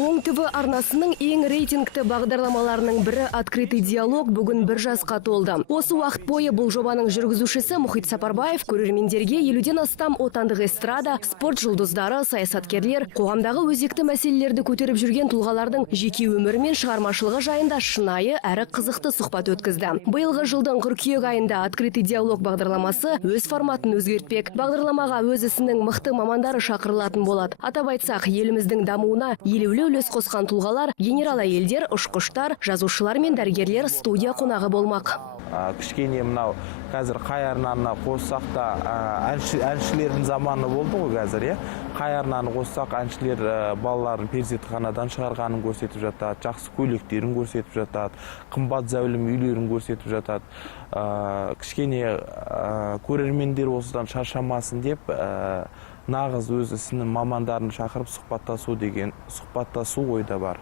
Оң ТВ арнасының ең рейтингті бағдарламаларының бірі «Открытый диалог» бүгін 1 жасқа толды. Осы уақыт бойы бұл жобаның жүргізушісі Мұхит Сапарбаев көрермендерге 50-ден астам отандық эстрада, спорт жұлдыздары, саясаткерлер, қоғамдағы өзекті мәселелерді көтеріп жүрген тұлғалардың жеке өмірі мен шығармашылығы жайында шынайы әрі қызықты сұхбат өткізді. Биылғы жылдың қыркүйек айында «Открытый диалог» бағдарламасы өз форматын өзгертпек. Бағдарламаға өз ісінің мықты мамандары шақырылатын болады. Атап айтсақ, еліміздің дамуына елеулі үлес қосқан тұлғалар, генерал әйелдер, ұшқыштар, жазушылар мен дәрігерлер студия қонағы болмақ. Кішкене мынау қазір қай арнаны қоссақ та әншілердің заманы болды ғой қазір, иә. Қай арнаны қоссақ әншілер балаларын перзентханадан шығарғанын көрсетіп жатады, жақсы көйлектерін көрсетіп жатады, қымбат зәулім үйлерін көрсетіп жатады. Кішкене көрермендер осыдан шаршамасын деп нағыз өз ісінің мамандарын шақырып сұхбаттасу ойда бар.